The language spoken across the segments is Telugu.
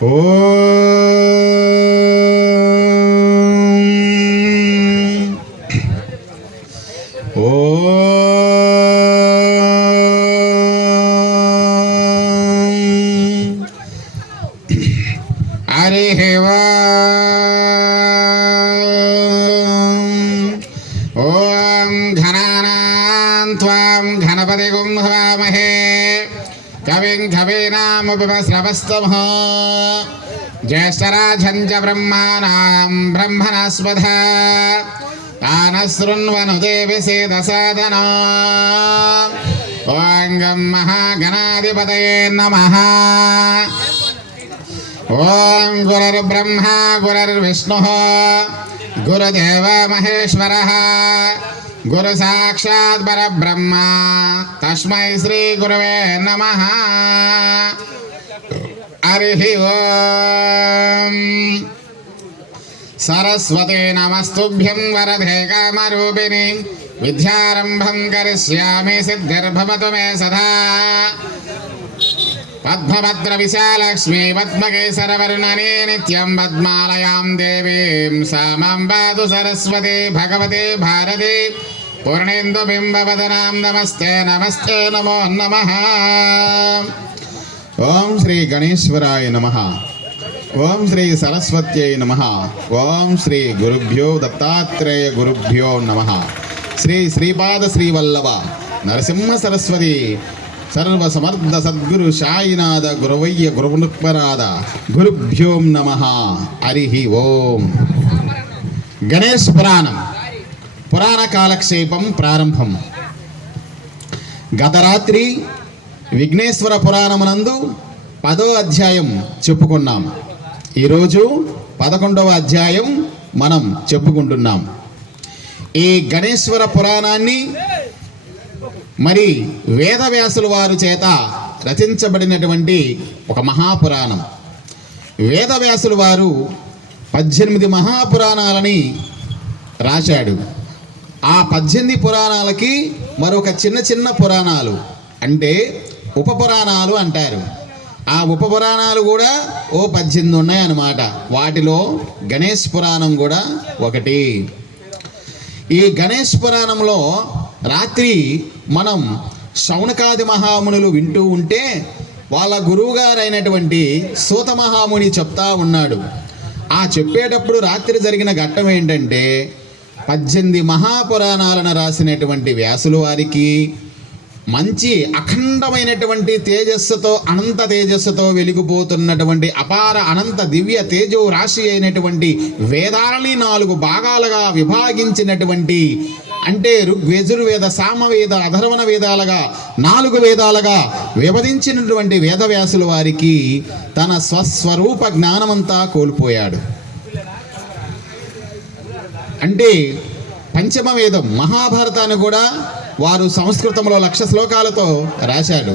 कविं ज्येष्ठराजं च ब्रह्माणां ब्रह्मणस्पद तानशृण्वनुदेवि सेदसादना। ॐ गं महागणाधिपतये नमः। ॐ गुरुर्ब्रह्मा गुरुर्विष्णुः गुरुदेव महेश्वरः गुरु साक्षात् परब्रह्म तस्मै श्री गुरवे नमः। हरिः ओम। सरस्वती नमस्तुभ्यं वरदे कामरूपिणी विद्यारंभं करिष्यामि सिद्धिर्भवतु मे सदा। पद्मभद्र विशालक्ष्मी पद्मकेसरवर्णने नित्यं पद्मालयां देवीं सामां पातु सरस्वती भगवते भारती पूर्णेन्दुबिम्बवदनां नमस्ते नमस्ते नमो नमः। ओम श्री गणेश्वराय नमः। ओम श्री सरस्वत्यै नमः। ओम श्री गुरुभ्यो दत्तात्रेय गुरुभ्यो नमः। श्री श्रीपाद श्रीवल्लभ नरसिंह सरस्वती सर्व समर्थ सद्गुरु साईनाथ गुरवయ్య गुरुमुखपराद गुरुभ्यो नमः। हरिः ओम। गणेश पुराणं पुराण कालक्षेपं प्रारंभం। గత రాత్రి విఘ్నేశ్వర పురాణమునందు 10వ అధ్యాయం చెప్పుకున్నాం. ఈరోజు 11వ అధ్యాయం మనం చెప్పుకుంటున్నాం. ఈ గణేశ్వర పురాణాన్ని మరి వేదవ్యాసుల వారి చేత రచించబడినటువంటి ఒక మహాపురాణం. వేదవ్యాసుల వారు 18 మహాపురాణాలని రాశాడు. ఆ 18 పురాణాలకి మరొక చిన్న చిన్న పురాణాలు అంటే ఉపపురాణాలు అంటారు. ఆ ఉపపురాణాలు కూడా 18 ఉన్నాయన్నమాట. వాటిలో గణేష్ పురాణం కూడా ఒకటి. ఈ గణేష్ పురాణంలో రాత్రి మనం శౌనకాది మహామునులు వింటూ ఉంటే వాళ్ళ గురువుగారైనటువంటి సూత మహాముని చెప్తా ఉన్నాడు. ఆ చెప్పేటప్పుడు రాత్రి జరిగిన ఘట్టం ఏంటంటే 18 మహాపురాణాలను రాసినటువంటి వ్యాసుల వారికి మంచి అఖండమైనటువంటి తేజస్సుతో అనంత తేజస్సుతో వెలిగిపోతున్నటువంటి అపార అనంత దివ్య తేజో రాశి అయినటువంటి వేదాలని 4 భాగాలుగా విభాగించినటువంటి అంటే ఋగ్యజుర్వేద సామవేద అధర్వణ వేదాలుగా 4 వేదాలుగా విభజించినటువంటి వేదవ్యాసుల వారికి తన స్వస్వరూప జ్ఞానమంతా కోల్పోయాడు. అంటే పంచమ వేదం మహాభారతాన్ని కూడా వారు సంస్కృతంలో 1,00,000 శ్లోకాలతో రాశాడు.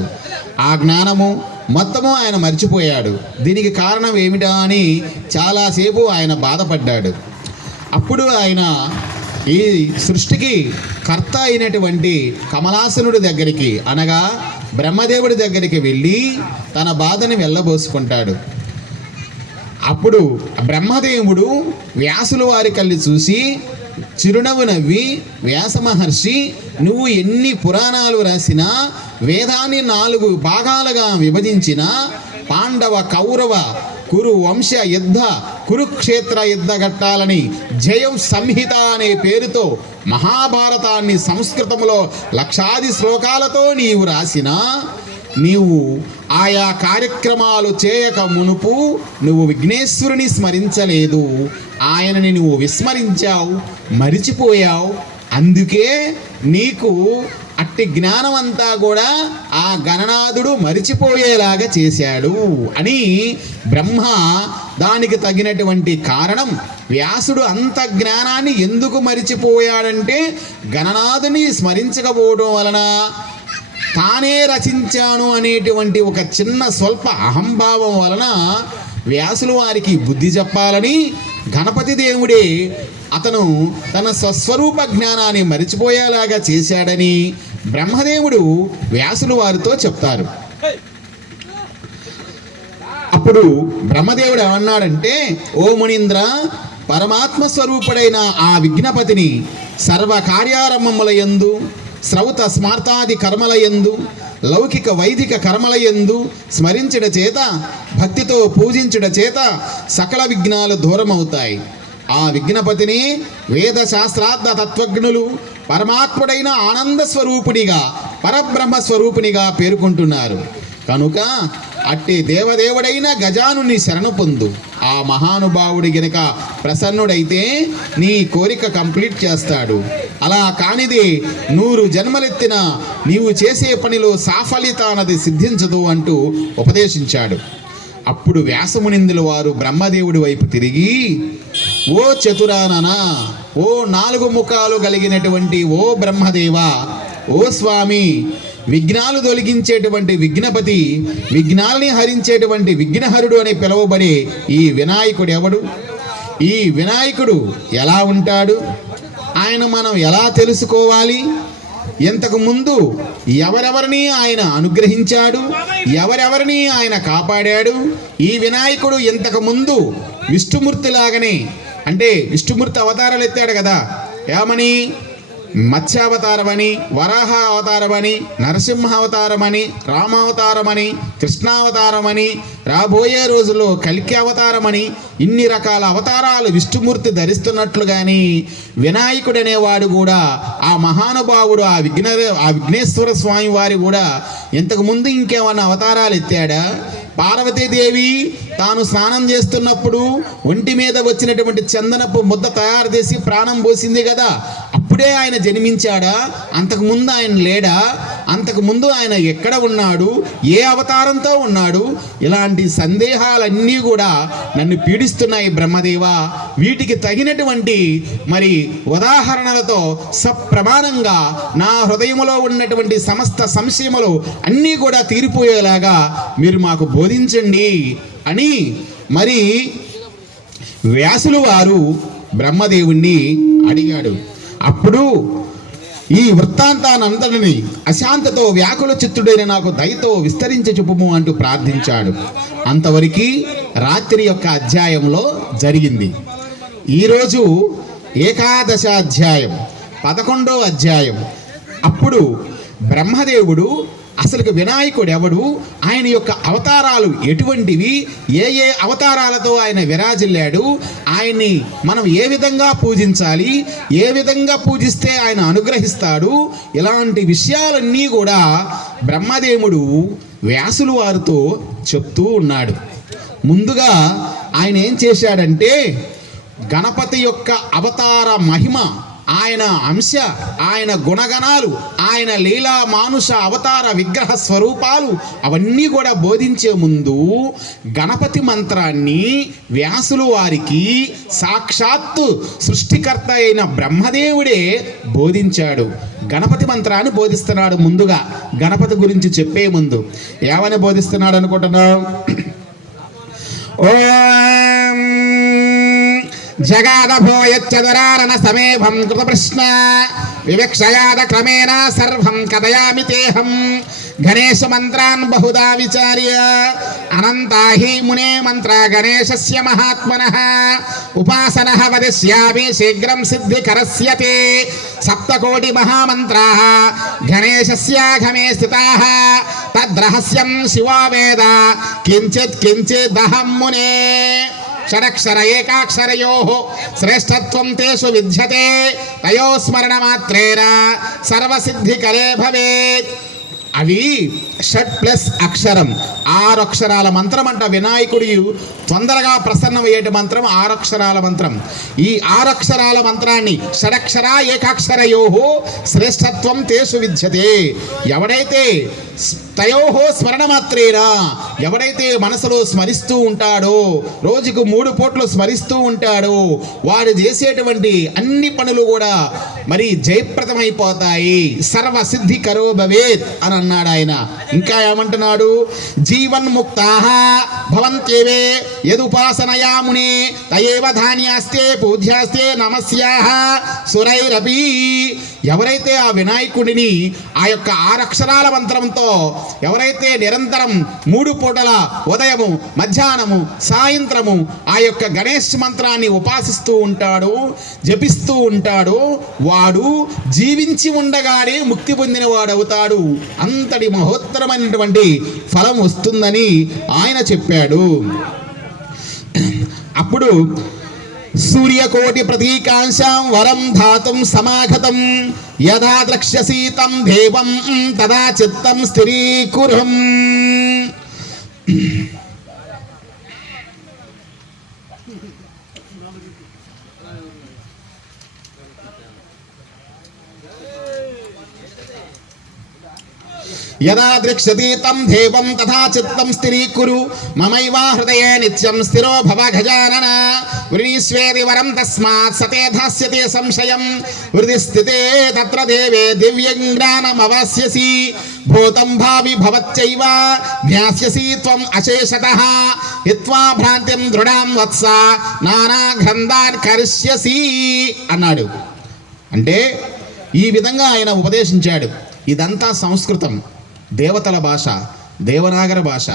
ఆ జ్ఞానము మొత్తము ఆయన మర్చిపోయాడు. దీనికి కారణం ఏమిటా అని చాలాసేపు ఆయన బాధపడ్డాడు. అప్పుడు ఆయన ఈ సృష్టికి కర్త అయినటువంటి కమలాసనుడి దగ్గరికి అనగా బ్రహ్మదేవుడి దగ్గరికి వెళ్ళి తన బాధని వెళ్ళబోసుకుంటాడు. అప్పుడు బ్రహ్మదేవుడు వ్యాసుల వారి కళ్ళు చూసి చిరునవ్వు నవ్వి, వ్యాస మహర్షి, నువ్వు ఎన్ని పురాణాలు రాసినా వేదాన్ని 4 భాగాలుగా విభజించిన పాండవ కౌరవ కురు వంశ యుద్ధ కురుక్షేత్ర యుద్ధ ఘట్టాలని జయం సంహిత అనే పేరుతో మహాభారతాన్ని సంస్కృతంలో 1,00,000 శ్లోకాలతో నీవు రాసినా నీవు ఆయా కార్యక్రమాలు చేయక మునుపు నువ్వు విఘ్నేశ్వరుని స్మరించలేదు. ఆయనని నువ్వు విస్మరించావు, మరిచిపోయావు. అందుకే నీకు అట్టి జ్ఞానం అంతా కూడా ఆ గణనాథుడు మరిచిపోయేలాగా చేశాడు అని బ్రహ్మ దానికి తగినటువంటి కారణం వ్యాసుడు అంత జ్ఞానాన్ని ఎందుకు మరిచిపోయాడంటే గణనాథుని స్మరించకపోవడం వలన తానే రచించాను అనేటువంటి ఒక చిన్న స్వల్ప అహంభావం వలన వ్యాసుల వారికి బుద్ధి చెప్పాలని గణపతి దేవుడే అతను తన స్వస్వరూప జ్ఞానాన్ని మరిచిపోయేలాగా చేశాడని బ్రహ్మదేవుడు వ్యాసుల వారితో చెప్తారు. అప్పుడు బ్రహ్మదేవుడు ఏమన్నాడంటే, ఓ మునీంద్ర, పరమాత్మ స్వరూపుడైన ఆ విఘ్నపతిని సర్వ కార్యారంభముల యందు, శ్రౌత స్మార్తాది కర్మల యందు, లౌకిక వైదిక కర్మల యందు స్మరించడ చేత, భక్తితో పూజించడ చేత సకల విఘ్నాలు దూరమవుతాయి. ఆ విఘ్నపతిని వేద శాస్త్రార్థ తత్వజ్ఞులు పరమాత్ముడైన ఆనంద స్వరూపునిగా, పరబ్రహ్మ స్వరూపునిగా పేర్కొంటున్నారు. కనుక అట్టి దేవదేవుడైన గజానుని శరణు పొందు. ఆ మహానుభావుడి గనుక ప్రసన్నుడైతే నీ కోరిక కంప్లీట్ చేస్తాడు. అలా కానిది 100 జన్మలెత్తిన నీవు చేసే పనిలో సాఫల్యత అన్నది సిద్ధించదు అంటూ ఉపదేశించాడు. అప్పుడు వ్యాసమునిందుల వారు బ్రహ్మదేవుడి వైపు తిరిగి, ఓ చతురానన, ఓ 4 ముఖాలు కలిగినటువంటి ఓ బ్రహ్మదేవా, ఓ స్వామి, విఘ్నాలు తొలగించేటువంటి విఘ్నపతి, విఘ్నాలని హరించేటువంటి విఘ్నహరుడు అని పిలువబడే ఈ వినాయకుడు ఎవడు? ఈ వినాయకుడు ఎలా ఉంటాడు? ఆయన మనం ఎలా తెలుసుకోవాలి? ఇంతకు ముందు ఎవరెవరిని ఆయన అనుగ్రహించాడు, ఎవరెవరిని ఆయన కాపాడాడు? ఈ వినాయకుడు ఇంతకు ముందు విష్ణుమూర్తి లాగానే, అంటే విష్ణుమూర్తి అవతారాలు ఎత్తాడు కదా, ఏమని? మత్స్యావతారమని, వరాహ అవతారమని, నరసింహ అవతారమని, రామావతారమని, కృష్ణావతారమని, రాబోయే రోజుల్లో కల్కి అవతారమని, ఇన్ని రకాల అవతారాలు విష్ణుమూర్తి ధరిస్తున్నట్లుగాని వినాయకుడు అనేవాడు కూడా, ఆ మహానుభావుడు, ఆ విఘ్నేశ్వర స్వామి వారి కూడా ఇంతకుముందు ఇంకేమన్నా అవతారాలు ఎత్తాడా? పార్వతీదేవి తాను స్నానం చేస్తున్నప్పుడు ఒంటి మీద వచ్చినటువంటి చందనపు ముద్ద తయారు చేసి ప్రాణం పోసింది కదా, అప్పుడే ఆయన జన్మించాడా? అంతకుముందు ఆయన లేడా? అంతకుముందు ఆయన ఎక్కడ ఉన్నాడు? ఏ అవతారంతో ఉన్నాడు? ఇలాంటి సందేహాలన్నీ కూడా నన్ను పీడిస్తున్నాయి బ్రహ్మదేవా. వీటికి తగినటువంటి మరి ఉదాహరణలతో సప్రమాణంగా నా హృదయంలో ఉన్నటువంటి సమస్త సంశయములు అన్నీ కూడా తీరిపోయేలాగా మీరు మాకు బోధించండి అని మరి వ్యాసులు వారు బ్రహ్మదేవుణ్ణి అడిగాడు. అప్పుడు ఈ వృత్తాంతానంతటిని అశాంతతో వ్యాకుల చిత్తుడైన నాకు దయతో విస్తరించి చెప్పుము అంటూ ప్రార్థించాడు. అంతవరకు రాత్రి యొక్క అధ్యాయంలో జరిగింది. ఈరోజు ఏకాదశ అధ్యాయం, 11వ అధ్యాయం. అప్పుడు బ్రహ్మదేవుడు అసలు వినాయకుడు ఎవడు, ఆయన యొక్క అవతారాలు ఎటువంటివి, ఏ ఏ అవతారాలతో ఆయన విరాజిల్లాడు, ఆయన్ని మనం ఏ విధంగా పూజించాలి, ఏ విధంగా పూజిస్తే ఆయన అనుగ్రహిస్తాడు, ఇలాంటి విషయాలన్నీ కూడా బ్రహ్మదేవుడు వ్యాసులు వారితో చెప్తూ ఉన్నాడు. ముందుగా ఆయన ఏం చేశాడంటే, గణపతి యొక్క అవతార మహిమ, ఆయన అంశ, ఆయన గుణగణాలు, ఆయన లీలా మానుష అవతార విగ్రహ స్వరూపాలు అవన్నీ కూడా బోధించే ముందు గణపతి మంత్రాన్ని వ్యాసులు వారికి సాక్షాత్తు సృష్టికర్త అయిన బ్రహ్మదేవుడే బోధించాడు. గణపతి మంత్రాన్ని బోధిస్తున్నాడు. ముందుగా గణపతి గురించి చెప్పే ముందు ఏమని బోధిస్తున్నాడు అనుకుంటున్నావు? ఓం జగాదభోయచ్చదరారణ సమేభం కృత ప్రశ్న వివక్షయాద క్రమేణ సర్వం కథయామి తేహం గణేశ మంత్రాన్ బహుదా విచార్య అనంతాహి మునే మంత్ర గణేశస్య మహాత్మనః ఉపాసనః వదిష్యామి శీఘ్రం సిద్ధికరస్యతే సప్తకోటి మహామంత్రాః గణేశస్యాఘమే స్థితాః తద్రహస్యం శివో వేద కించిత్ కించిదహం మునే షడక్షర ఏకాక్షరయోః శ్రేష్ఠత్వం తేషు విద్యతే తయో స్మరణ మాత్రేణ సర్వసిద్ధికరే భవేత్. అవి షట్+ అక్షరం, 6 అక్షరాల మంత్రం అంట. వినాయకుడి తొందరగా ప్రసన్నమయ్యేటి మంత్రం 6 అక్షరాల మంత్రం. ఈ 6 అక్షరాల మంత్రాన్ని షడక్షర ఏకాక్షరయోః శ్రేష్ఠత్వం తేషు విద్యతే, ఎవడైతే తయోహో స్మరణ మాత్రేనా, ఎవడైతే మనసులో స్మరిస్తూ ఉంటాడో, రోజుకు 3 పూట్లు స్మరిస్తూ ఉంటాడో, వాడు చేసేటువంటి అన్ని పనులు కూడా మరి జయప్రదమైపోతాయి. సర్వసిద్ధి కరో భవేత్ అని అన్నాడు ఆయన. ఇంకా ఏమంటున్నాడు? జీవన్ముక్తాః భవంత్యేవే యదుపాసనయా మునే తయేవ ధాన్యాస్తే పూజ్యాస్తే నమస్యాః సురైరపి. ఎవరైతే ఆ వినాయకుడిని ఆ యొక్క 6 అక్షరాల మంత్రంతో ఎవరైతే నిరంతరం 3 పూటల ఉదయము మధ్యాహ్నము సాయంత్రము ఆ యొక్క గణేష్ మంత్రాన్ని ఉపాసిస్తూ ఉంటాడో జపిస్తూ ఉంటాడో వాడు జీవించి ఉండగానే ముక్తి పొందిన వాడు అవుతాడు. అంతటి మహోత్తరమైనటువంటి ఫలం వస్తుందని ఆయన చెప్పాడు. అప్పుడు సూర్యకోటి ప్రతీకాంశాం వరం ధాతుం సమాగతం యదా ద్రక్ష్యసి తం దేవం తదా చిత్తం స్థిరీకుర్వం. యదా ద్రక్ష్యతి తం దేవం తథా చిత్తం స్థిరీకురు మమైవా హృదయే నిత్యం స్థిరో భవ గజానన వృణీష్వేది వరం తస్మాత్ సతే ధాస్యతే సంశయం హృది స్థితే తత్ర దేవే దివ్యం జ్ఞానమవాస్యసి భూతం భావి భవచ్చైవ జ్ఞాస్యసి త్వం అశేషతః హిత్వా భ్రాంతిం దృఢాం వత్స నానా గ్రంథాన్ కరిష్యసి అన్నాడు. అంటే ఈ విధంగా ఆయన ఉపదేశించాడు. ఇదంతా సంస్కృతం, దేవతల భాష, దేవనాగర భాష.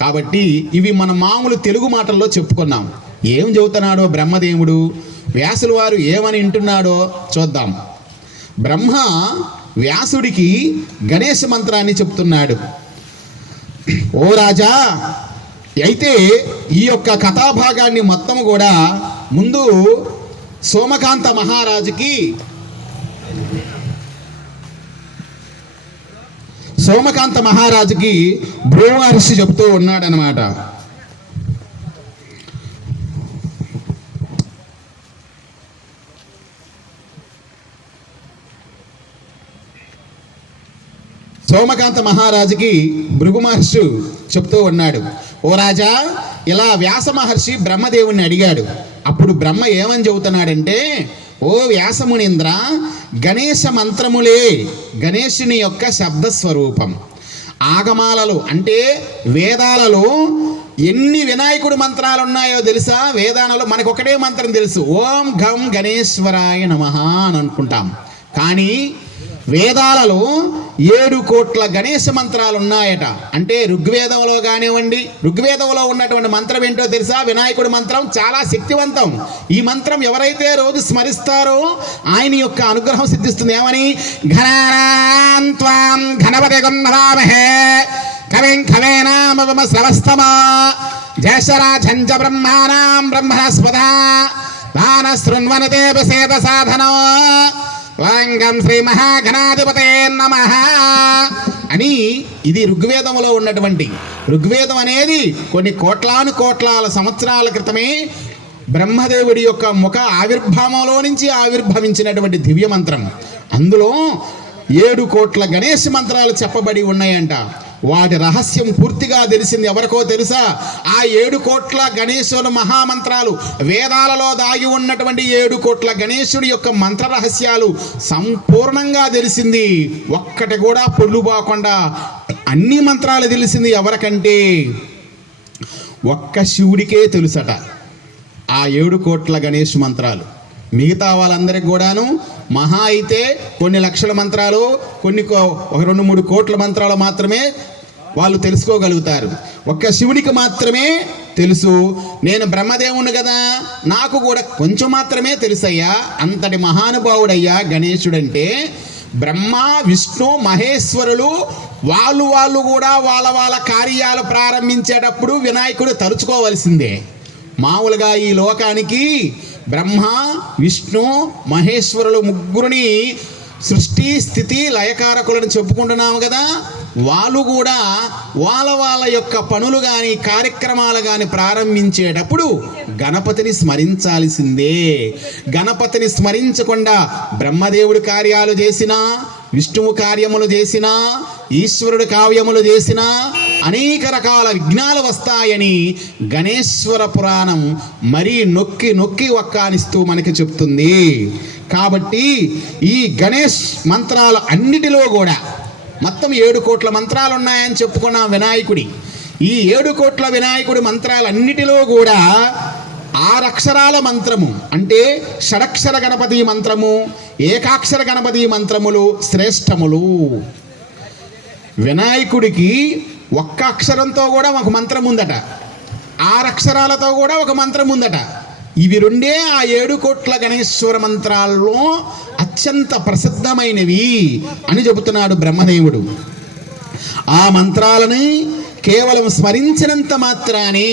కాబట్టి ఇవి మన మామూలు తెలుగు మాటల్లో చెప్పుకున్నాం. ఏం చెబుతున్నాడో బ్రహ్మదేవుడు, వ్యాసుల వారు ఏమని వింటున్నాడో చూద్దాం. బ్రహ్మ వ్యాసుడికి గణేశ మంత్రాన్ని చెప్తున్నాడు. ఓ రాజా, అయితే ఈ యొక్క కథాభాగాన్ని మొత్తం కూడా ముందు సోమకాంత మహారాజుకి భృగు మహర్షి చెబుతూ ఉన్నాడనమాట. సోమకాంత మహారాజుకి భృగు మహర్షి చెప్తూ ఉన్నాడు, ఓ రాజా, ఇలా వ్యాస మహర్షి బ్రహ్మదేవుణ్ణి అడిగాడు. అప్పుడు బ్రహ్మ ఏమని చెబుతున్నాడంటే, ఓ వ్యాసమునీంద్ర, గణేశ మంత్రములే గణేశుని యొక్క శబ్దస్వరూపం. ఆగమాలలో అంటే వేదాలలో ఎన్ని వినాయకుడి మంత్రాలు ఉన్నాయో తెలుసా? వేదాలలో మనకు ఒకటే మంత్రం తెలుసు, ఓం ఘం గణేశ్వరాయ నమః అని అనుకుంటాం. కానీ వేదాలలో 7 కోట్ల గణేశ మంత్రాలు ఉన్నాయట. అంటే ఋగ్వేదంలో కానివ్వండి, ఋగ్వేదంలో ఉన్నటువంటి మంత్రం ఏంటో తెలుసా? వినాయకుడి మంత్రం చాలా శక్తివంతం. ఈ మంత్రం ఎవరైతే రోజు స్మరిస్తారో ఆయన యొక్క అనుగ్రహం సిద్ధిస్తుంది. ఏమని? ఘనానాం త్వాం ఘనపతి గణామహే కవిం కవేనామమ శ్రవస్తమా జ్యేష్ఠరాజం చ బ్రహ్మాణాం బ్రహ్మణస్పద దాన శృణ్వనతే సేద సాధనో వాంగం శ్రీ మహాగణాధిపతే నమః అని. ఇది ఋగ్వేదంలో ఉన్నటువంటి, ఋగ్వేదం అనేది కొన్ని కోట్లాల సంవత్సరాల క్రితమే బ్రహ్మదేవుడి యొక్క ముఖ ఆవిర్భావంలో నుంచి ఆవిర్భవించినటువంటి దివ్య మంత్రం. అందులో 7 కోట్ల గణేశ మంత్రాలు చెప్పబడి ఉన్నాయంట. వాటి రహస్యం పూర్తిగా తెలిసింది ఎవరికో తెలుసా? ఆ 7 కోట్ల గణేశుని మహామంత్రాలు, వేదాలలో దాగి ఉన్నటువంటి 7 కోట్ల గణేశుడి యొక్క మంత్ర రహస్యాలు సంపూర్ణంగా తెలిసింది. ఒక్కటి కూడా పొల్లు పోకుండా అన్ని మంత్రాలు తెలిసింది ఎవరికంటే ఒక్క శివుడికే తెలుసట ఆ 7 కోట్ల గణేష్ మంత్రాలు. మిగతా వాళ్ళందరికి కూడాను మహా అయితే కొన్ని లక్షల మంత్రాలు, కొన్ని 2-3 కోట్ల మంత్రాలు మాత్రమే వాళ్ళు తెలుసుకోగలుగుతారు. ఒక్క శివుడికి మాత్రమే తెలుసు. నేను బ్రహ్మదేవుని కదా, నాకు కూడా కొంచెం మాత్రమే తెలుసయ్యా. అంతటి మహానుభావుడయ్యా గణేశుడంటే. బ్రహ్మ విష్ణు మహేశ్వరులు వాళ్ళు కూడా వాళ్ళ కార్యాలు ప్రారంభించేటప్పుడు వినాయకుడు తలుచుకోవలసిందే. మామూలుగా ఈ లోకానికి బ్రహ్మ విష్ణు మహేశ్వరులు ముగ్గురిని సృష్టి స్థితి లయకారకులను చెప్పుకుంటున్నాము కదా. వాళ్ళు కూడా వాళ్ళ యొక్క పనులు కానీ కార్యక్రమాలు కానీ ప్రారంభించేటప్పుడు గణపతిని స్మరించాల్సిందే. గణపతిని స్మరించకుండా బ్రహ్మదేవుడి కార్యాలు చేసినా, విష్ణువు కార్యములు చేసినా, ఈశ్వరుడు కావ్యములు చేసినా అనేక రకాల విఘ్నాలు వస్తాయని గణేశ్వర పురాణం మరీ నొక్కి ఒక్కానిస్తూ మనకి చెప్తుంది. కాబట్టి ఈ గణేష్ మంత్రాలు అన్నిటిలో కూడా మొత్తం 7 కోట్ల మంత్రాలు ఉన్నాయని చెప్పుకున్నాం వినాయకుడి. ఈ 7 కోట్ల వినాయకుడి మంత్రాలన్నిటిలో కూడా 6 అక్షరాల మంత్రము అంటే షడక్షర గణపతి మంత్రము, ఏకాక్షర గణపతి మంత్రములు శ్రేష్టములు. వినాయకుడికి ఒక్క అక్షరంతో కూడా ఒక మంత్రం ఉందట, 6 అక్షరాలతో కూడా ఒక మంత్రం ఉందట. ఇవి రెండే ఆ 7 కోట్ల గణేశ్వర మంత్రాల్లో అత్యంత ప్రసిద్ధమైనవి అని చెబుతున్నాడు బ్రహ్మదేవుడు. ఆ మంత్రాలని కేవలం స్మరించినంత మాత్రానే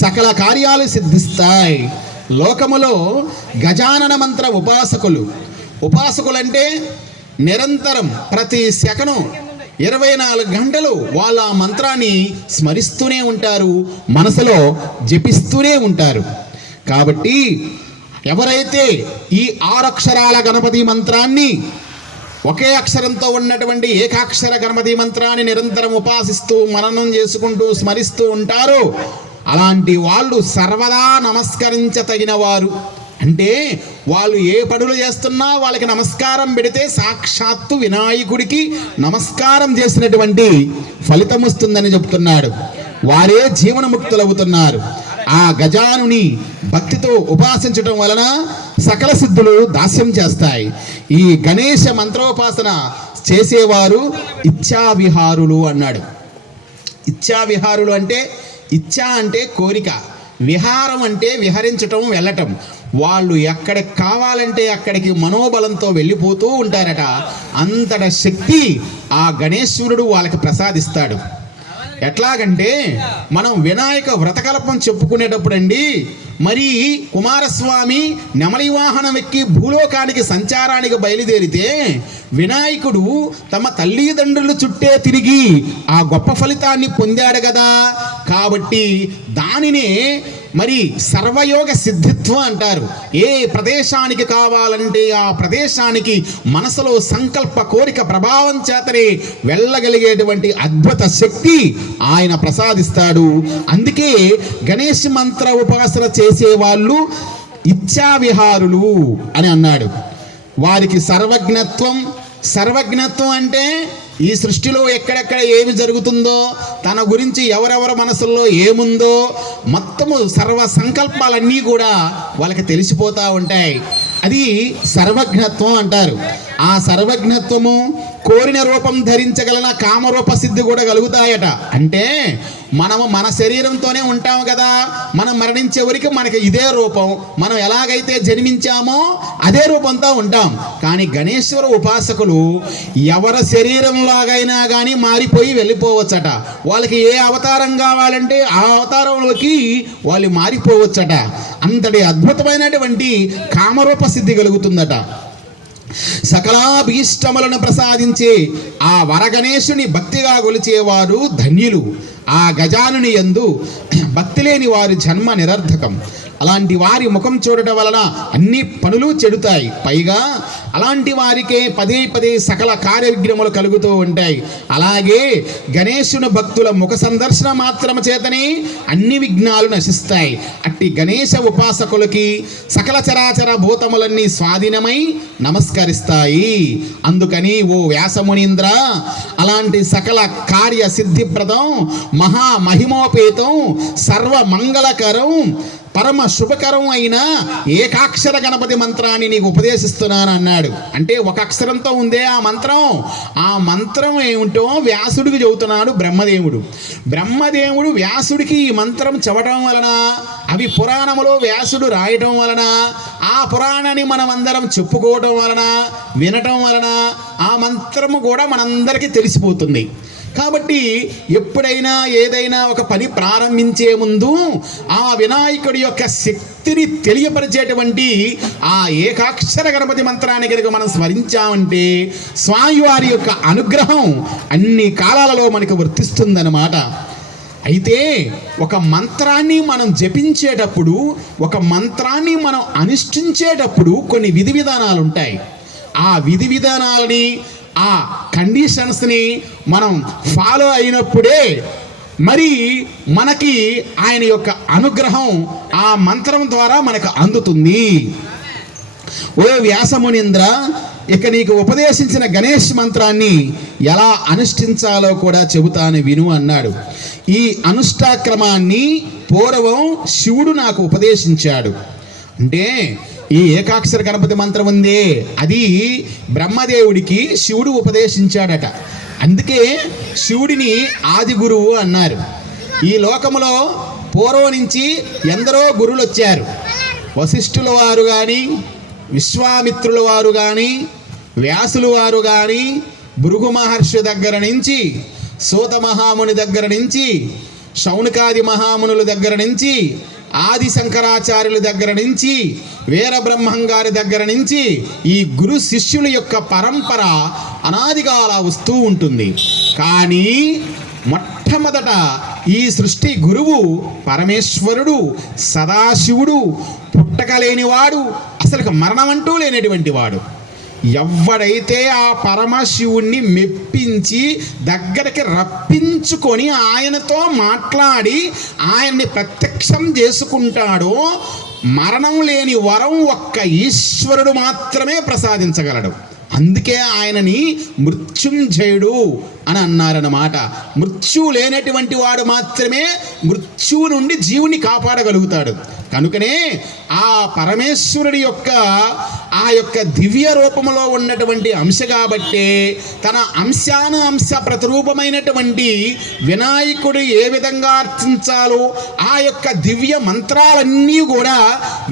సకల కార్యాలు సిద్ధిస్తాయి. లోకములో గజానన మంత్ర ఉపాసకులంటే నిరంతరం ప్రతి సెకను 24 గంటలు వాళ్ళ ఆ మంత్రాన్ని స్మరిస్తూనే ఉంటారు, మనసులో జపిస్తూనే ఉంటారు. కాబట్టి ఎవరైతే ఈ 6 అక్షరాల గణపతి మంత్రాన్ని, ఒకే అక్షరంతో ఉన్నటువంటి ఏకాక్షర గణపతి మంత్రాన్ని నిరంతరం ఉపాసిస్తూ మననం చేసుకుంటూ స్మరిస్తూ ఉంటారో అలాంటి వాళ్ళు సర్వదా నమస్కరించతగిన వారు. అంటే వాళ్ళు ఏ పనులు చేస్తున్నా వాళ్ళకి నమస్కారం పెడితే సాక్షాత్తు వినాయకుడికి నమస్కారం చేసినటువంటి ఫలితం వస్తుందని చెప్తున్నాడు. వారే జీవనముక్తులవుతున్నారు. ఆ గజానుని భక్తితో ఉపాసించడం వలన సకల సిద్ధులు దాస్యం చేస్తాయి. ఈ గణేశ మంత్రోపాసన చేసేవారు ఇచ్ఛావిహారులు అన్నాడు. ఇచ్ఛావిహారులు అంటే ఇచ్ఛా అంటే కోరిక, విహారం అంటే విహరించటం, వెళ్ళటం. వాళ్ళు ఎక్కడికి కావాలంటే అక్కడికి మనోబలంతో వెళ్ళిపోతూ ఉంటారట. అంతట శక్తి ఆ గణేశ్వరుడు వాళ్ళకి ప్రసాదిస్తాడు. ఎట్లాగంటే మనం వినాయక వ్రతకల్పం చెప్పుకునేటప్పుడు అండి, మరి కుమారస్వామి నెమలి వాహనం ఎక్కి భూలోకానికి సంచారానికి బయలుదేరితే వినాయకుడు తమ తల్లిదండ్రుల చుట్టే తిరిగి ఆ గొప్ప ఫలితాన్ని పొందాడు కదా. కాబట్టి దానినే మరి సర్వయోగ సిద్ధిత్వం అంటారు. ఏ ప్రదేశానికి కావాలంటే ఆ ప్రదేశానికి మనసులో సంకల్ప కోరిక ప్రభావం చేతనే వెళ్ళగలిగేటువంటి అద్భుత శక్తి ఆయన ప్రసాదిస్తాడు. అందుకే గణేష్ మంత్ర ఉపాసన చేసేవాళ్ళు ఇచ్ఛావిహారులు అని అన్నాడు. వారికి సర్వజ్ఞత్వం అంటే ఈ సృష్టిలో ఎక్కడెక్కడ ఏమి జరుగుతుందో, తన గురించి ఎవరెవరి మనసుల్లో ఏముందో మొత్తము సర్వ సంకల్పాలన్నీ కూడా వాళ్ళకి తెలిసిపోతూ ఉంటాయి. అది సర్వజ్ఞత్వం అంటారు. ఆ సర్వజ్ఞత్వము కోరిన రూపం ధరించగలన కామరూప సిద్ధి కూడా కలుగుతాయట. అంటే మనము మన శరీరంతోనే ఉంటాము కదా, మనం మరణించే వరకు మనకి ఇదే రూపం, మనం ఎలాగైతే జన్మించామో అదే రూపంతో ఉంటాం. కానీ గణేశ్వర ఉపాసకులు ఎవరి శరీరంలాగైనా కానీ మారిపోయి వెళ్ళిపోవచ్చట. వాళ్ళకి ఏ అవతారం కావాలంటే ఆ అవతారంలోకి వాళ్ళు మారిపోవచ్చట. అంతటి అద్భుతమైనటువంటి కామరూప సిద్ధి కలుగుతుందట. సకలాభీష్టములను ప్రసాదించే ఆ వరగణేశుని భక్తిగా కొలిచేవారు ధన్యులు. ఆ గజానుని యందు భక్తి లేని వారి జన్మ నిరర్థకం. అలాంటి వారి ముఖం చూడటం వలన అన్ని పనులు చెడుతాయి. పైగా అలాంటి వారికే పదే పదే సకల కార్యవిఘ్నములు కలుగుతూ ఉంటాయి. అలాగే గణేశుని భక్తుల ముఖ సందర్శన మాత్రము చేతనే అన్ని విఘ్నాలు నశిస్తాయి. అట్టి గణేశ ఉపాసకులకి సకల చరాచర భూతములన్నీ స్వాధీనమై నమస్కరిస్తాయి. అందుకని ఓ వ్యాసమునీంద్ర, అలాంటి సకల కార్య సిద్ధిప్రదం, మహామహిమోపేతం, సర్వమంగళకరం, పరమ శుభకరం అయిన ఏకాక్షర గణపతి మంత్రాన్ని నీకు ఉపదేశిస్తున్నాను అన్నాడు. అంటే ఒక అక్షరంతో ఉందే ఆ మంత్రం ఏమిటో వ్యాసుడికి చెబుతున్నాడు బ్రహ్మదేవుడు వ్యాసుడికి ఈ మంత్రం చెప్పడం వలన, అవి పురాణములో వ్యాసుడు రాయటం వలన, ఆ పురాణాన్ని మనం అందరం చెప్పుకోవటం వలన, వినటం వలన ఆ మంత్రము కూడా మనందరికీ తెలిసిపోతుంది. కాబట్టి ఎప్పుడైనా ఏదైనా ఒక పని ప్రారంభించే ముందు ఆ వినాయకుడి యొక్క శక్తిని తెలియపరిచేటువంటి ఆ ఏకాక్షర గణపతి మంత్రాన్ని కనుక మనం స్మరించామంటే స్వామివారి యొక్క అనుగ్రహం అన్ని కాలాలలో మనకు వర్తిస్తుందన్నమాట. అయితే ఒక మంత్రాన్ని మనం జపించేటప్పుడు, ఒక మంత్రాన్ని మనం అనుష్ఠించేటప్పుడు కొన్ని విధి విధానాలు ఉంటాయి. ఆ విధి విధానాలని, ఆ కండిషన్స్ని మనం ఫాలో అయినప్పుడే మరి మనకి ఆయన యొక్క అనుగ్రహం ఆ మంత్రం ద్వారా మనకు అందుతుంది. ఓ వ్యాసమునీంద్ర, ఇక నీకు ఉపదేశించిన గణేష్ మంత్రాన్ని ఎలా అనుష్ఠించాలో కూడా చెబుతాను విను అన్నాడు. ఈ అనుష్ఠాక్రమాన్ని పూర్వం శివుడు నాకు ఉపదేశించాడు. అంటే ఈ ఏకాక్షర గణపతి మంత్రం ఉందే, అది బ్రహ్మదేవుడికి శివుడు ఉపదేశించాడట. అందుకే శివుడిని ఆది గురువు అన్నారు. ఈ లోకములో పూర్వం నుంచి ఎందరో గురువులు వచ్చారు. వశిష్ఠుల వారు కానీ, విశ్వామిత్రుల వారు కానీ, వ్యాసుల వారు కానీ, భృగు మహర్షి దగ్గర నుంచి, సూత మహాముని దగ్గర నుంచి, శౌనకాది మహామునుల దగ్గర నుంచి, ఆది శంకరాచార్యుల దగ్గర నుంచి, వీరబ్రహ్మం గారి దగ్గర నుంచి ఈ గురు శిష్యుల యొక్క పరంపర అనాదిగా అలా వస్తూ ఉంటుంది. కానీ మొట్టమొదట ఈ సృష్టి గురువు పరమేశ్వరుడు, సదాశివుడు, పుట్టకలేనివాడు, అసలు మరణం అంటూ లేనటువంటి వాడు. ఎవడైతే ఆ పరమశివుణ్ణి మెప్పించి దగ్గరికి రప్పించుకొని ఆయనతో మాట్లాడి ఆయన్ని ప్రత్యక్షం చేసుకుంటాడో, మరణం లేని వరం ఒక్క ఈశ్వరుడు మాత్రమే ప్రసాదించగలడు. అందుకే ఆయనని మృత్యుంజయుడు అని అన్నారన్నమాట. మృత్యు లేనటువంటి వాడు మాత్రమే మృత్యువు నుండి జీవుని కాపాడగలుగుతాడు. కనుకనే ఆ పరమేశ్వరుడి యొక్క ఆ యొక్క దివ్య రూపంలో ఉన్నటువంటి అంశ కాబట్టే తన అంశ ప్రతిరూపమైనటువంటి వినాయకుడు ఏ విధంగా అర్చించాలో ఆ యొక్క దివ్య మంత్రాలన్నీ కూడా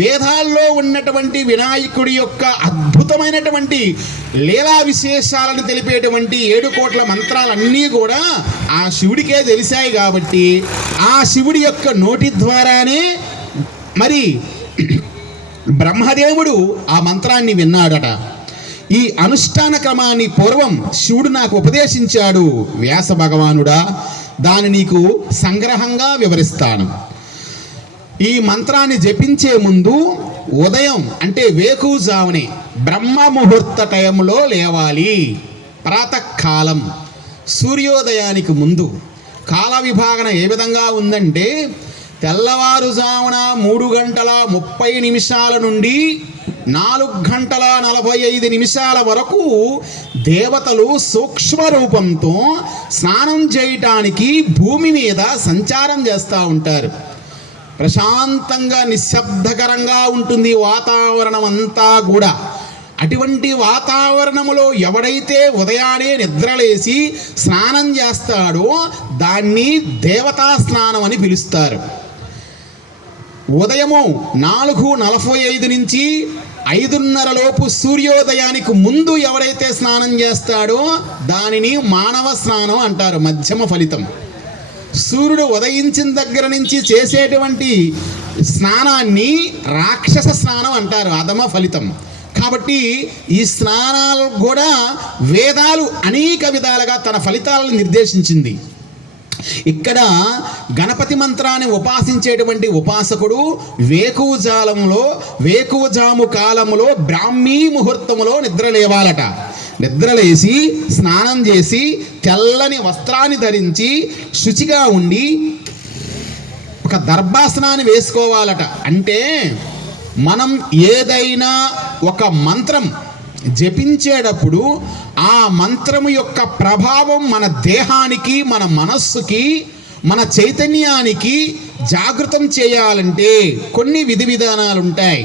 వేదాల్లో ఉన్నటువంటి వినాయకుడి యొక్క అద్భుతమైనటువంటి లీలా విశేషాలను తెలిపేటువంటి 7 కోట్ల మంత్రాలన్నీ కూడా ఆ శివుడికే తెలిసాయి. కాబట్టి ఆ శివుడి యొక్క నోటి ద్వారానే మరి బ్రహ్మదేవుడు ఆ మంత్రాన్ని విన్నాడట. ఈ అనుష్ఠాన క్రమాన్ని పూర్వం శివుడు నాకు ఉపదేశించాడు వ్యాస భగవానుడా. దాన్ని నీకు సంగ్రహంగా వివరిస్తాను. ఈ మంత్రాన్ని జపించే ముందు ఉదయం అంటే వేకువజామునే బ్రహ్మ ముహూర్త టైంలో లేవాలి. ప్రాతకాలం సూర్యోదయానికి ముందు. కాల విభాగన ఏ విధంగా ఉందంటే తెల్లవారుజామున 3:30 నుండి 4:45 వరకు దేవతలు సూక్ష్మ రూపంతో స్నానం చేయటానికి భూమి మీద సంచారం చేస్తూ ఉంటారు. ప్రశాంతంగా నిశ్శబ్దకరంగా ఉంటుంది వాతావరణం అంతా కూడా. అటువంటి వాతావరణములో ఎవడైతే ఉదయాన్నే నిద్రలేసి స్నానం చేస్తాడో దాన్ని దేవతా స్నానం అని పిలుస్తారు. ఉదయము 4:45 నుంచి 5:30 లోపు సూర్యోదయానికి ముందు ఎవరైతే స్నానం చేస్తాడో దానిని మానవ స్నానం అంటారు, మధ్యమ ఫలితం. సూర్యుడు ఉదయించిన దగ్గర నుంచి చేసేటువంటి స్నానాన్ని రాక్షస స్నానం అంటారు, అధమ ఫలితం. కాబట్టి ఈ స్నానాలు కూడా వేదాలు అనేక విధాలుగా తన ఫలితాలను నిర్దేశించింది. ఇక్కడ గణపతి మంత్రాన్ని ఉపాసించేటువంటి ఉపాసకుడు వేకువజాము కాలంలో బ్రాహ్మీ ముహూర్తములో నిద్రలేవాలట. నిద్రలేసి స్నానం చేసి తెల్లని వస్త్రాన్ని ధరించి శుచిగా ఉండి ఒక దర్భాసనాన్ని వేసుకోవాలట. అంటే మనం ఏదైనా ఒక మంత్రం జపించేటప్పుడు ఆ మంత్రము యొక్క ప్రభావం మన దేహానికి, మన మనస్సుకి, మన చైతన్యానికి జాగృతం చేయాలంటే కొన్ని విధి విధానాలు ఉంటాయి.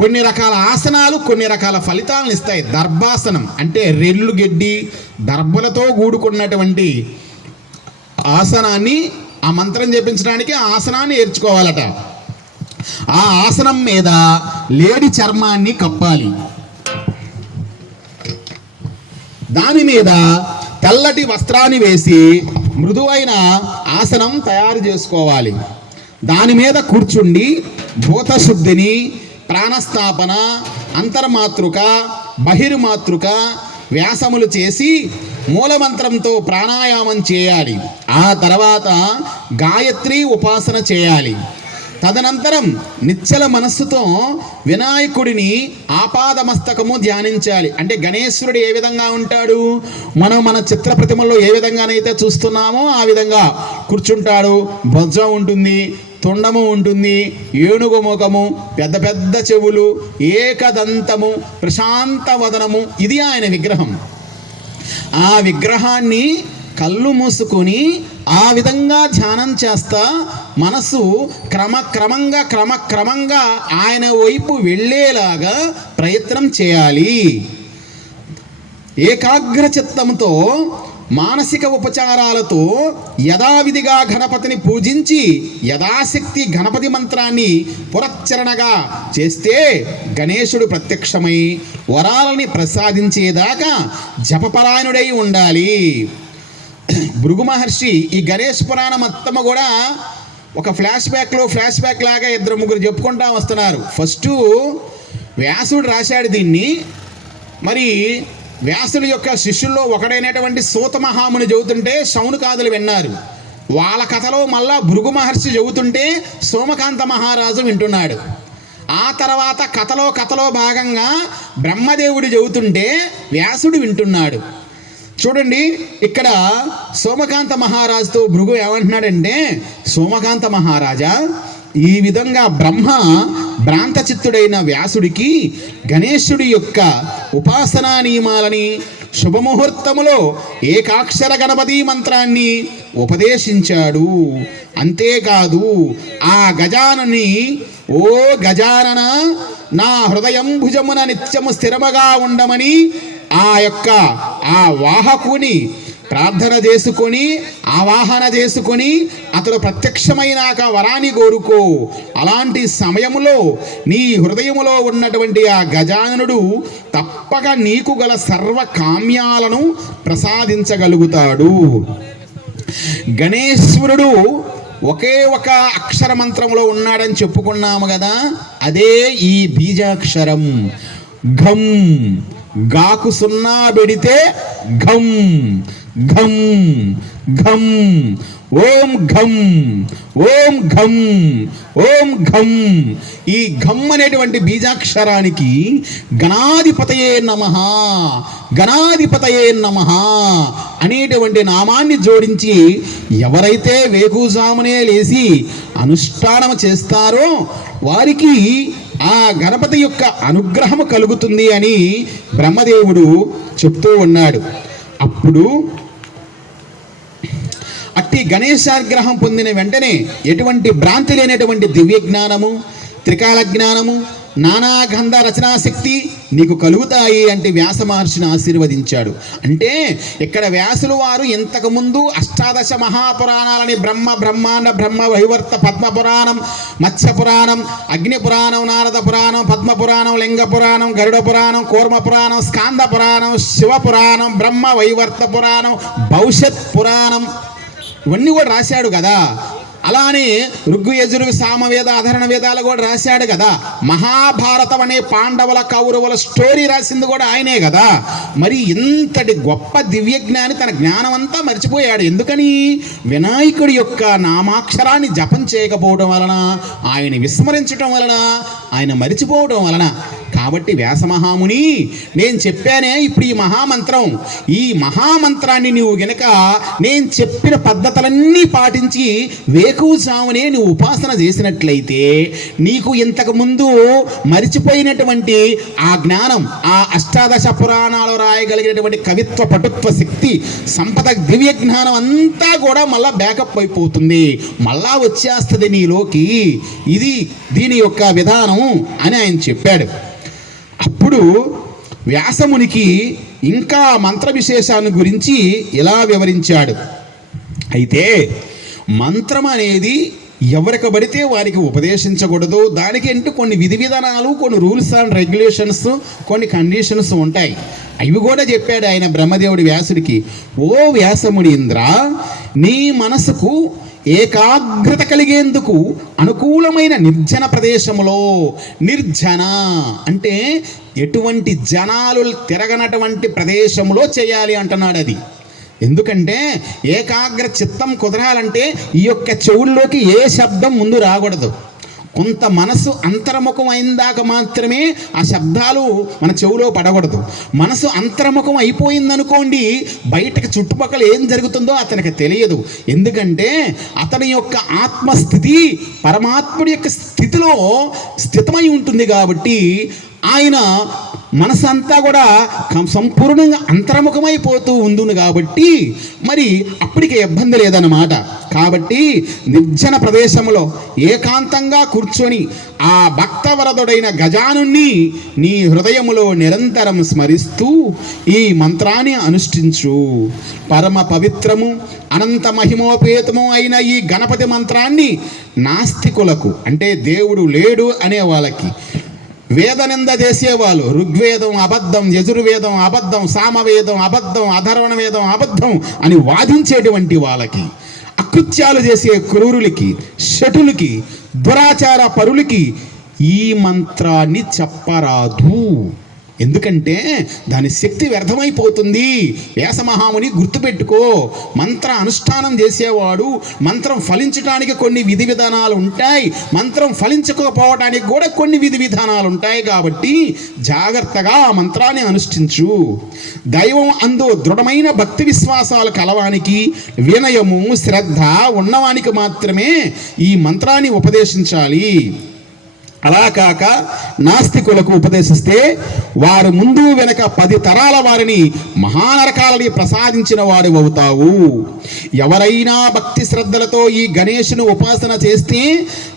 కొన్ని రకాల ఆసనాలు కొన్ని రకాల ఫలితాలను ఇస్తాయి. దర్భాసనం అంటే రెల్లు గెడ్డి దర్భలతో కూడుకున్నటువంటి ఆసనాన్ని, ఆ మంత్రం జపించడానికి ఆ ఆసనాన్ని ఏర్చుకోవాలట. ఆ ఆసనం మీద లేడి చర్మాన్ని కప్పాలి. దాని మీద తెల్లటి వస్త్రాన్ని వేసి మృదువైన ఆసనం తయారు చేసుకోవాలి. దాని మీద కూర్చుండి భూతశుద్ధిని, ప్రాణస్థాపన, అంతర్మాతృక, బహిర్మాతృక వ్యాసములు చేసి మూలమంత్రంతో ప్రాణాయామం చేయాలి. ఆ తర్వాత గాయత్రి ఉపాసన చేయాలి. తదనంతరం నిశ్చల మనస్సుతో వినాయకుడిని ఆపాదమస్తకము ధ్యానించాలి. అంటే గణేశ్వరుడు ఏ విధంగా ఉంటాడు, మనం మన చిత్ర ప్రతిమల్లో ఏ విధంగానైతే చూస్తున్నామో ఆ విధంగా కూర్చుంటాడు. భుజం ఉంటుంది, తొండము ఉంటుంది, ఏనుగు ముఖము, పెద్ద పెద్ద చెవులు, ఏకదంతము, ప్రశాంత వదనము, ఇది ఆయన విగ్రహం. ఆ విగ్రహాన్ని కళ్ళు మూసుకొని ఆ విధంగా ధ్యానం చేస్తా మనసు క్రమక్రమంగా ఆయన వైపు వెళ్ళేలాగా ప్రయత్నం చేయాలి. ఏకాగ్ర చిత్తంతో మానసిక ఉపచారాలతో యథావిధిగా గణపతిని పూజించి యథాశక్తి గణపతి మంత్రాన్ని పురచ్చరణగా చేస్తే గణేశుడు ప్రత్యక్షమై వరాలని ప్రసాదించేదాకా జపపరాయణుడై ఉండాలి. భృగు మహర్షి ఈ గణేష్ పురాణం మొత్తం కూడా ఒక ఫ్లాష్ బ్యాక్ లాగా ఇద్దరు ముగ్గురు చెప్పుకుంటా వస్తున్నారు. ఫస్ట్ వ్యాసుడు రాశాడు దీన్ని. మరి వ్యాసుడి యొక్క శిష్యుల్లో ఒకడైనటువంటి సూత మహాముని చెబుతుంటే శౌనకాదులు విన్నారు. వాళ్ళ కథలో మళ్ళా భృగు మహర్షి చెబుతుంటే సోమకాంత మహారాజు వింటున్నాడు. ఆ తర్వాత కథలో భాగంగా బ్రహ్మదేవుడు చెబుతుంటే వ్యాసుడు వింటున్నాడు. చూడండి, ఇక్కడ సోమకాంత మహారాజుతో భృగు ఏమంటున్నాడంటే, సోమకాంత మహారాజా, ఈ విధంగా బ్రహ్మ భ్రాంతచిత్తుడైన వ్యాసుడికి గణేశుడి యొక్క ఉపాసనా నియమాలని శుభముహూర్తములో ఏకాక్షర గణపతి మంత్రాన్ని ఉపదేశించాడు. అంతేకాదు ఆ గజానని, ఓ గజానన, నా హృదయం భుజమున నిత్యము స్థిరముగా ఉండమని ఆ వాహకుని ప్రార్థన చేసుకొని ఆవాహన చేసుకొని అతడు ప్రత్యక్షమైనాక వరాన్ని కోరుకో. అలాంటి సమయంలో నీ హృదయములో ఉన్నటువంటి ఆ గజాననుడు తప్పక నీకు గల సర్వ కామ్యాలను ప్రసాదించగలుగుతాడు. గణేశ్వరుడు ఒకే ఒక అక్షర మంత్రంలో ఉన్నాడని చెప్పుకున్నాము కదా, అదే ఈ బీజాక్షరం ఘం. గాకు సున్నా పెడితే ఘం ఘం ఘం. ఓం ఘం ఓం ఘం ఓం ఘం. ఈ ఘం అనేటువంటి బీజాక్షరానికి గణాధిపతయే నమః అనేటువంటి నామాన్ని జోడించి ఎవరైతే వేకుజామునే లేచి అనుష్ఠానం చేస్తారో వారికి ఆ గణపతి యొక్క అనుగ్రహము కలుగుతుంది అని బ్రహ్మదేవుడు చెప్తూ ఉన్నాడు. అప్పుడు అట్టి గణేశానుగ్రహం పొందిన వెంటనే ఎటువంటి భ్రాంతి లేనటువంటి దివ్య జ్ఞానము, త్రికాల జ్ఞానము, నానా గంధ రచనా శక్తి నీకు కలుగుతాయి అంటే వ్యాస మహర్షిని ఆశీర్వదించాడు. అంటే ఇక్కడ వ్యాసులు వారు ఇంతకుముందు అష్టాదశ మహాపురాణాలని బ్రహ్మ వైవర్త పద్మపురాణం, మత్స్య పురాణం, అగ్ని పురాణం, నారద పురాణం, పద్మ పురాణం, లింగ పురాణం, గరుడ పురాణం, కూర్మ పురాణం, స్కాంద పురాణం, శివ పురాణం, బ్రహ్మ వైవర్త పురాణం, భవిష్యత్ పురాణం, ఇవన్నీ కూడా రాశాడు కదా. అలానే ఋగ్గు, యజురు, సామవేద, అధర్ణ వేదాలు కూడా రాశాడు కదా. మహాభారతం అనే పాండవుల కౌరవుల స్టోరీ రాసింది కూడా ఆయనే కదా. మరి ఇంతటి గొప్ప దివ్యజ్ఞాని తన జ్ఞానం అంతా మర్చిపోయాడు. ఎందుకని? వినాయకుడి యొక్క నామాక్షరాన్ని జపం చేయకపోవడం వలన, ఆయన విస్మరించడం వలన, ఆయన మరిచిపోవడం వలన. కాబట్టి వ్యాసమహాముని, నేను చెప్పానే ఇప్పుడు ఈ మహామంత్రాన్ని నువ్వు గనక నేను చెప్పిన పద్ధతులన్నీ పాటించి వేకువజామునే నువ్వు ఉపాసన చేసినట్లయితే నీకు ఇంతకు ముందు మరిచిపోయినటువంటి ఆ జ్ఞానం, ఆ అష్టాదశ పురాణాలు రాయగలిగినటువంటి కవిత్వ పటుత్వ శక్తి సంపద దివ్య జ్ఞానం అంతా కూడా మళ్ళా బ్యాకప్ అయిపోతుంది, మళ్ళా వచ్చేస్తుంది నీలోకి. ఇది దీని యొక్క విధానం అని ఆయన చెప్పాడు. అప్పుడు వ్యాసమునికి ఇంకా మంత్ర విశేషాన్ని గురించి ఇలా వివరించాడు. అయితే మంత్రం అనేది ఎవరికి పడితే వారికి ఉపదేశించకూడదు. దానికి అంటూ కొన్ని విధి విధానాలు, కొన్ని రూల్స్ అండ్ రెగ్యులేషన్స్, కొన్ని కండిషన్స్ ఉంటాయి. అవి కూడా చెప్పాడు ఆయన బ్రహ్మదేవుడి వ్యాసుడికి. ఓ వ్యాసమునీంద్ర, నీ మనసుకు ఏకాగ్రత కలిగేందుకు అనుకూలమైన నిర్జన ప్రదేశంలో, నిర్జన అంటే ఎటువంటి జనాలు తిరగనటువంటి ప్రదేశంలో చేయాలి అంటున్నాడు. అది ఎందుకంటే ఏకాగ్ర చిత్తం కుదరాలంటే ఈ యొక్క చెవుల్లోకి ఏ శబ్దం ముందు రాకూడదు. కొంత మనసు అంతర్ముఖం అయిందాక మాత్రమే ఆ శబ్దాలు మన చెవులో పడకూడదు. మనసు అంతర్ముఖం అయిపోయిందనుకోండి, బయటకు చుట్టుపక్కల ఏం జరుగుతుందో అతనికి తెలియదు. ఎందుకంటే అతని యొక్క ఆత్మస్థితి పరమాత్ముడి యొక్క స్థితిలో స్థితమై ఉంటుంది. కాబట్టి ఆయన మనసంతా కూడా సంపూర్ణంగా అంతర్ముఖమైపోతూ ఉండును. కాబట్టి మరి అప్పటికి ఇబ్బంది లేదన్నమాట. కాబట్టి నిర్జన ప్రదేశంలో ఏకాంతంగా కూర్చొని ఆ భక్తవరదుడైన గజానుణ్ణి నీ హృదయములో నిరంతరం స్మరిస్తూ ఈ మంత్రాన్ని అనుష్ఠించు. పరమ పవిత్రము అనంత మహిమోపేతము అయిన ఈ గణపతి మంత్రాన్ని నాస్తికులకు, అంటే దేవుడు లేడు అనే వాళ్ళకి, వేదనింద చేసేవాళ్ళు, ఋగ్వేదం అబద్ధం, యజుర్వేదం అబద్ధం, సామవేదం అబద్ధం, అధర్వణ వేదం అబద్ధం అని వాదించేటువంటి వాళ్ళకి, అకృత్యాలు చేసే క్రూరులకి, శటులకి, దురాచార పరులకి ఈ మంత్రాన్ని చెప్పరాదు. ఎందుకంటే దాని శక్తి వ్యర్థమైపోతుంది. వ్యాసమహాముని గుర్తుపెట్టుకో, మంత్ర అనుష్ఠానం చేసేవాడు, మంత్రం ఫలించడానికి కొన్ని విధి విధానాలు ఉంటాయి, మంత్రం ఫలించకపోవడానికి కూడా కొన్ని విధి విధానాలు ఉంటాయి. కాబట్టి జాగ్రత్తగా ఆ మంత్రాన్ని అనుష్ఠించు. దైవం అందు దృఢమైన భక్తి విశ్వాసాలు కలవానికి, వినయము శ్రద్ధ ఉన్నవానికి మాత్రమే ఈ మంత్రాన్ని ఉపదేశించాలి. అలా కాక నాస్తికులకు ఉపదేశిస్తే వారు ముందు వెనక 10 తరాల వారిని మహానరకాలని ప్రసాదించిన వాడు అవుతావు. ఎవరైనా భక్తి శ్రద్ధలతో ఈ గణేశుని ఉపాసన చేస్తే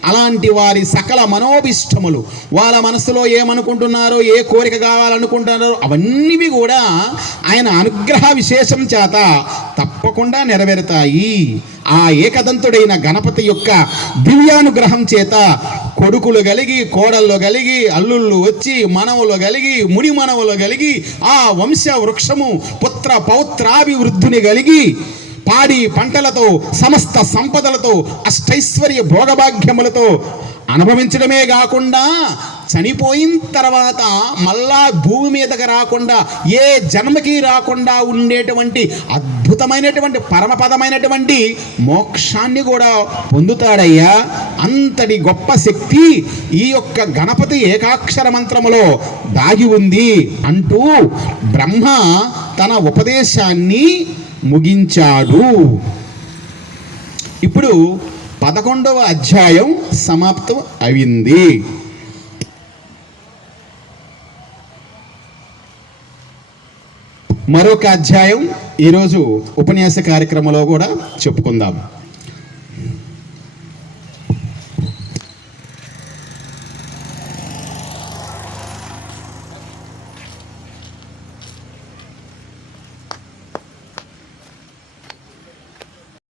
అలాంటి వారి సకల మనోభిష్టములు, వాళ్ళ మనసులో ఏమనుకుంటున్నారో, ఏ కోరిక కావాలనుకుంటున్నారో అవన్నీ కూడా ఆయన అనుగ్రహ విశేషం చేత తప్పకుండా నెరవేరుతాయి. ఆ ఏకదంతుడైన గణపతి యొక్క దివ్యానుగ్రహం చేత కొడుకులు కలిగి, కోడళ్ళు కలిగి, అల్లుళ్ళు వచ్చి, మనవులు కలిగి, ముని మనవులు కలిగి, ఆ వంశ వృక్షము పుత్ర పౌత్రాభివృద్ధిని కలిగి, పాడి పంటలతో, సమస్త సంపదలతో, అష్టైశ్వర్య భోగభాగ్యములతో అనుభవించడమే కాకుండా చనిపోయిన తర్వాత మళ్ళా భూమి మీదకి రాకుండా, ఏ జన్మకి రాకుండా ఉండేటువంటి అద్భుతమైనటువంటి పరమపదమైనటువంటి మోక్షాన్ని కూడా పొందుతాడయ్యా. అంతటి గొప్ప శక్తి ఈ యొక్క గణపతి ఏకాక్షర మంత్రములో దాగి ఉంది అంటూ బ్రహ్మ తన ఉపదేశాన్ని ముగించాడు. ఇప్పుడు 11వ అధ్యాయం సమాప్తం అయింది. మరొక అధ్యాయం ఈరోజు ఉపన్యాస కార్యక్రమంలో కూడా చెప్పుకుందాం.